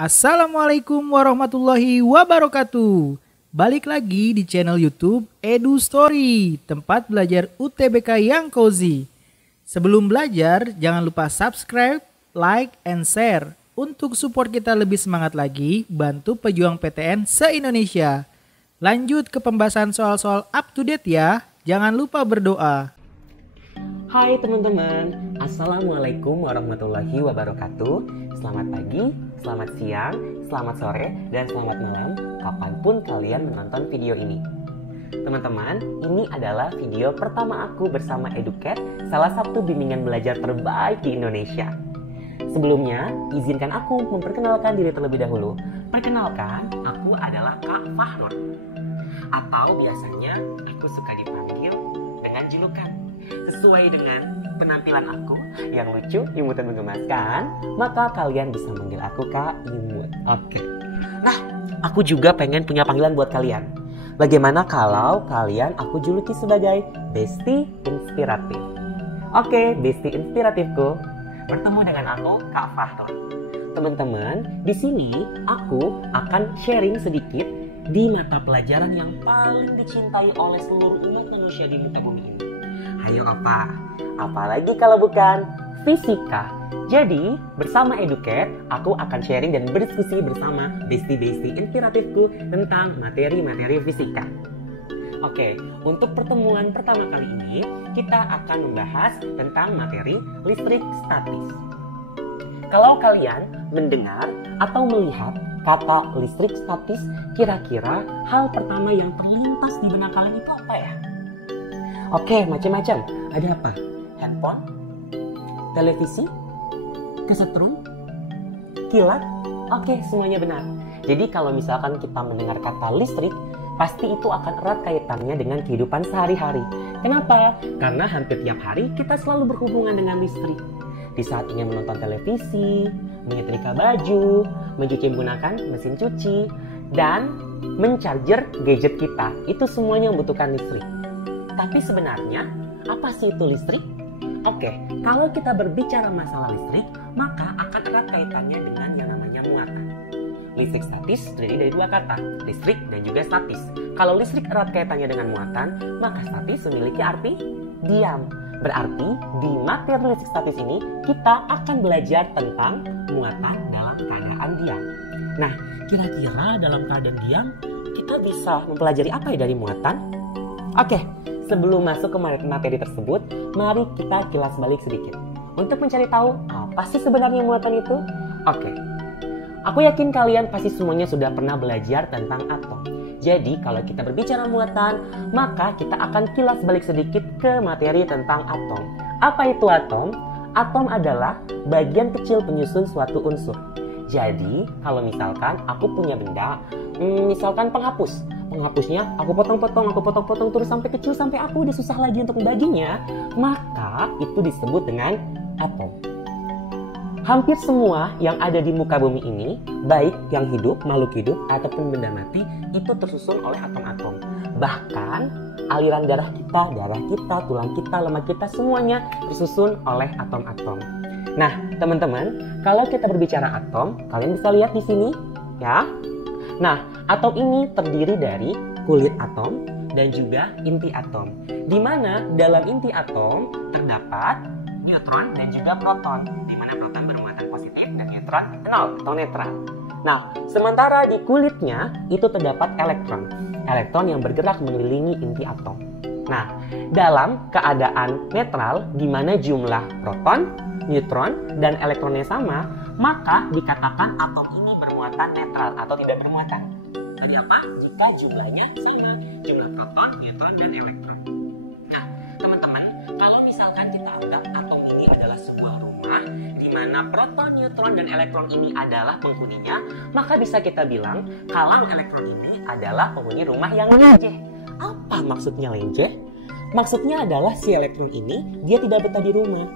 Assalamualaikum warahmatullahi wabarakatuh. Balik lagi di channel YouTube Edu Story, tempat belajar UTBK yang cozy. Sebelum belajar, jangan lupa subscribe, like, and share. Untuk support kita lebih semangat lagi, bantu pejuang PTN se-Indonesia. Lanjut ke pembahasan soal-soal up to date ya. Jangan lupa berdoa. Hai teman-teman, Assalamualaikum warahmatullahi wabarakatuh. Selamat pagi, selamat siang, selamat sore, dan selamat malam kapanpun kalian menonton video ini. Teman-teman, ini adalah video pertama aku bersama Educat, salah satu bimbingan belajar terbaik di Indonesia. Sebelumnya, izinkan aku memperkenalkan diri terlebih dahulu. Perkenalkan, aku adalah Kak Fahrur. Atau biasanya aku suka dipanggil dengan julukan. Sesuai dengan penampilan aku yang lucu, imut, dan menggemaskan, maka kalian bisa manggil aku Kak Imut. Oke. Nah, aku juga pengen punya panggilan buat kalian. Bagaimana kalau kalian aku juluki sebagai Besti Inspiratif? Oke, Besti Inspiratifku, bertemu dengan aku Kak Fahrur. Teman-teman, di sini aku akan sharing sedikit di mata pelajaran yang paling dicintai oleh seluruh umat manusia di muka bumi ini. Ayo apa? Apalagi kalau bukan fisika. Jadi, bersama Educat, aku akan sharing dan berdiskusi bersama besti-besti inspiratifku tentang materi-materi fisika. Oke, untuk pertemuan pertama kali ini, kita akan membahas tentang materi listrik statis. Kalau kalian mendengar atau melihat kata listrik statis, kira-kira hal pertama yang terlintas di benak kalian itu apa ya? Oke, macam-macam. Ada apa? Handphone? Televisi? Kesetrum? Kilat? Oke, semuanya benar. Jadi kalau misalkan kita mendengar kata listrik, pasti itu akan erat kaitannya dengan kehidupan sehari-hari. Kenapa? Karena hampir tiap hari kita selalu berhubungan dengan listrik. Di saat ingin menonton televisi, menyetrika baju, mencuci menggunakan mesin cuci, dan mencharger gadget kita. Itu semuanya membutuhkan listrik. Tapi sebenarnya, apa sih itu listrik? Oke, kalau kita berbicara masalah listrik, maka akan erat kaitannya dengan yang namanya muatan. Listrik statis terdiri dari dua kata, listrik dan juga statis. Kalau listrik erat kaitannya dengan muatan, maka statis memiliki arti diam. Berarti di materi listrik statis ini, kita akan belajar tentang muatan dalam keadaan diam. Nah, kira-kira dalam keadaan diam, kita bisa mempelajari apa ya dari muatan? Oke, sebelum masuk ke materi tersebut, mari kita kilas balik sedikit. Untuk mencari tahu apa sih sebenarnya muatan itu? Oke, aku yakin kalian pasti semuanya sudah pernah belajar tentang atom. Jadi kalau kita berbicara muatan, maka kita akan kilas balik sedikit ke materi tentang atom. Apa itu atom? Atom adalah bagian kecil penyusun suatu unsur. Jadi kalau misalkan aku punya benda, misalkan penghapus. Penghapusnya aku potong-potong terus sampai kecil sampai aku udah susah lagi untuk membaginya, maka itu disebut dengan atom. Hampir semua yang ada di muka bumi ini, baik yang hidup, makhluk hidup, ataupun benda mati, itu tersusun oleh atom-atom. Bahkan aliran darah kita, tulang kita, lemak kita, semuanya tersusun oleh atom-atom. Nah, teman-teman, kalau kita berbicara atom, kalian bisa lihat di sini, ya. Nah, atom ini terdiri dari kulit atom dan juga inti atom. Di mana dalam inti atom terdapat neutron dan juga proton. Di mana proton bermuatan positif dan neutron nol atau netral. Nah, sementara di kulitnya itu terdapat elektron. Elektron yang bergerak mengelilingi inti atom. Nah, dalam keadaan netral di mana jumlah proton, neutron, dan elektronnya sama, maka dikatakan atom ini bermuatan netral atau tidak bermuatan. Tadi apa? Jika jumlahnya sama, jumlah proton, neutron, dan elektron. Nah, teman-teman, kalau misalkan kita anggap atom ini adalah sebuah rumah, di mana proton, neutron, dan elektron ini adalah penghuninya, maka bisa kita bilang kalang elektron ini adalah penghuni rumah yang lenjeh. Apa maksudnya lenjeh? Maksudnya adalah si elektron ini dia tidak betah di rumah.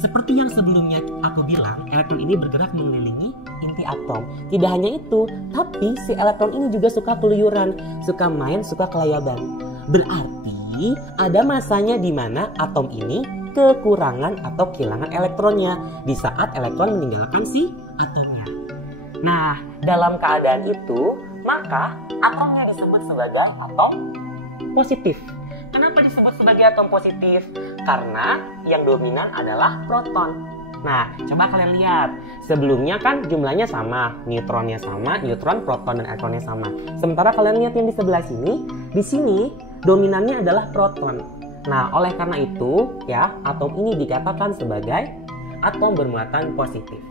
Seperti yang sebelumnya aku bilang, elektron ini bergerak mengelilingi inti atom. Tidak hanya itu, tapi si elektron ini juga suka keluyuran, suka main, suka kelayaban. Berarti ada masanya di mana atom ini kekurangan atau kehilangan elektronnya di saat elektron meninggalkan si atomnya. Nah, dalam keadaan itu, maka atomnya disebut sebagai atom positif. Kenapa disebut sebagai atom positif? Karena yang dominan adalah proton. Nah, coba kalian lihat. Sebelumnya kan jumlahnya sama, neutronnya sama, neutron, proton, dan elektronnya sama. Sementara kalian lihat yang di sebelah sini, di sini dominannya adalah proton. Nah, oleh karena itu, ya, atom ini dikatakan sebagai atom bermuatan positif.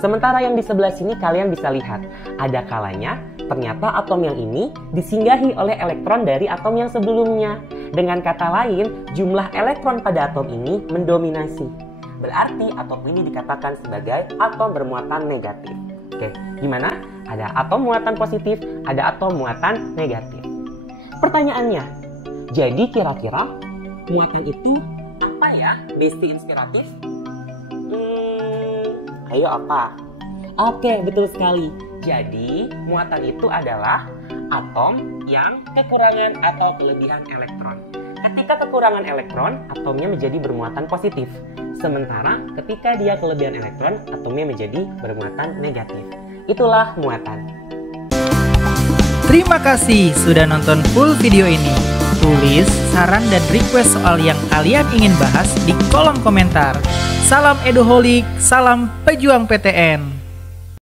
Sementara yang di sebelah sini kalian bisa lihat, ada kalanya ternyata atom yang ini disinggahi oleh elektron dari atom yang sebelumnya. Dengan kata lain, jumlah elektron pada atom ini mendominasi. Berarti atom ini dikatakan sebagai atom bermuatan negatif. Oke, gimana? Ada atom muatan positif, ada atom muatan negatif. Pertanyaannya, jadi kira-kira muatan itu apa ya, Besti Inspiratif? Ayo apa? Oke, betul sekali. Jadi, muatan itu adalah atom yang kekurangan atau kelebihan elektron. Ketika kekurangan elektron, atomnya menjadi bermuatan positif. Sementara ketika dia kelebihan elektron, atomnya menjadi bermuatan negatif. Itulah muatan. Terima kasih sudah nonton full video ini. Tulis saran dan request soal yang kalian ingin bahas di kolom komentar. Salam Eduholik, salam pejuang PTN.